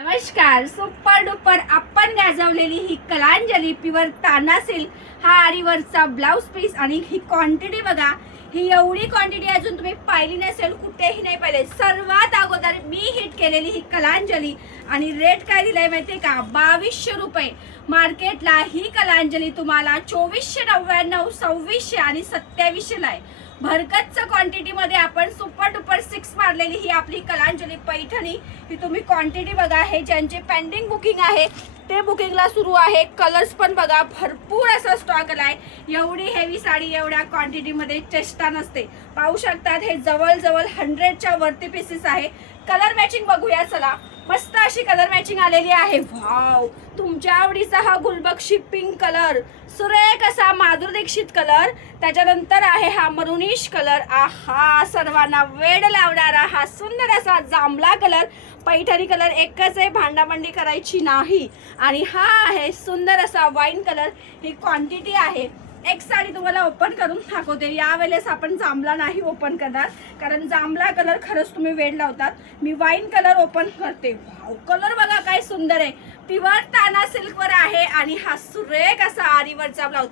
नमस्कार. Super duper आपण गाजवलेली ही Kalanjali pure ताना सिल्क हा आरीवरचा ब्लाउज पीस आणि ही क्वांटिटी बघा. ही एवढी क्वांटिटी अजून तुम्ही पाहिली नसेल, कुठेही नाही पाहिले. सर्वात अगोदर मी हिट केलेली ही कलांजली आणि रेट काय दिलाय माहितीये का? 2200 रुपये. मार्केटला ही कलांजली तुम्हाला 2499, 2600 आणि 2700 ला आहे. भरकच्च क्वांटिटी मध्ये आपण सुपर डुपर 6 मारलेली ही आपली कलांजली पैठणी. ही तुम्ही क्वांटिटी बघा. हे ज्यांचे पेंडिंग बुकिंग आहे ते बुकिंगला सुरू आहे. कलर्स पण बघा, भरपूर असा स्टॉक आलाय. एवढी हेवी साडी एवढ्या क्वांटिटी मध्ये चेष्टा नसते. पाहू शकतात हे जवळजवळ 100च्या वरती पीसेस आहे. कलर मॅचिंग बघूया चला. मस्त अशी कलर मॅचिंग आलेली आहे. वाव, तुमच्या आवडीचा हा गुलबक्षी पिंक कलर, सुरेख असा माधुरी दीक्षित कलर, त्याच्यानंतर आहे हा मरुनिश कलर. आहा, सर्वांना वेड लावणारा हा सुंदर असा जांभळा कलर. पैठणी कलर एकच आहे, भांडाभांडी करायची नाही. आणि हा आहे सुंदर असा वाईन कलर. ही क्वांटिटी आहे. एक साडी तुम्हाला ओपन करून दाखवते. यावेळेस आपण जांभळा नाही ओपन करणार, कारण जांभळा कलर खरंच तुम्ही वेड लावतात. मी वाईन कलर ओपन करते. वाव, कलर बघा काय सुंदर आहे. प्युअर ताना सिल्क वर आहे आणि हा सुरेख असा आरीवरचा ब्लाउज.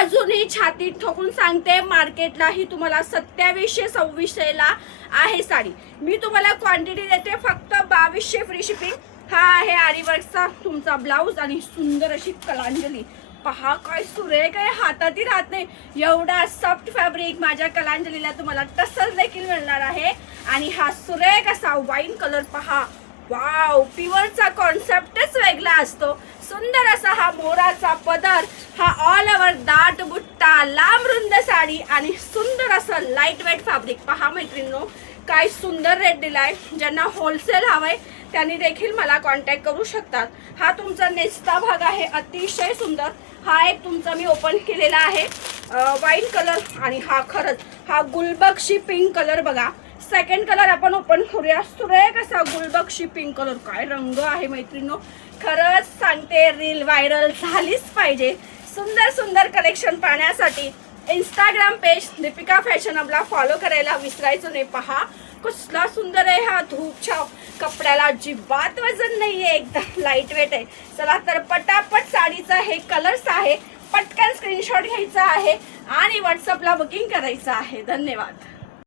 अजूनही छातीत ठोकून सांगते, मार्केटला ही तुम्हाला 2700, 2600 ला आहे साडी. मी तुम्हाला क्वांटिटी देते फक्त 2200 फ्री शिपिंग. हा आहे आरीवर्कचा तुमचा ब्लाउज आणि सुंदर अशी कलांजली. पहा काय सुरेख आहे, हातातही राहत नाही एवढा सॉफ्ट फॅब्रिक. माझ्या कलांजलीला तुम्हाला टसल देखील मिळणार आहे. आणि हा सुरेख असा वाईन कलर पहा. वाव, प्युअरचा कॉन्सेप्टच वेगळा असतो. सुंदर असा हा मोराचा पदर, हा ऑल ओव्हर दाट बुट्टा, लांब रुंद साडी आणि सुंदर असं लाईट वेट फॅब्रिक. पहा मैत्रिणींनो, काय सुंदर रेट दिलाय. ज्यांना होलसेल हवंय त्यांनी देखील मला कॉन्टॅक्ट करू शकतात. हा तुमचा नेस्ता भाग आहे, अतिशय सुंदर. हा एक तुमचा मी ओपन केलेला आहे वाईन कलर. आणि हा खरंच हा गुलबक्षी पिंक कलर बघा. सेकंड कलर आपण ओपन करूया. सुरेख असा गुलबक्षी पिंक कलर. काय रंग आहे मैत्रिणींनो, खरंच सांगते रील व्हायरल झालीच पाहिजे. सुंदर सुंदर कलेक्शन पाहण्यासाठी इंस्टाग्राम पेज दीपिका फॅशन हबला फॉलो करायला विसरायचं नाही. पहा कसला सुंदर आहे हा धूपछाव. कपड्याला अजिबात वजन नाहीये, एकदम लाईट वेट आहे. चला तर पटापट साडीचा हे कलर्स आहे, पटकन स्क्रीनशॉट घ्यायचा आहे आणि व्हॉट्सअपला बुकिंग करायचं आहे. धन्यवाद.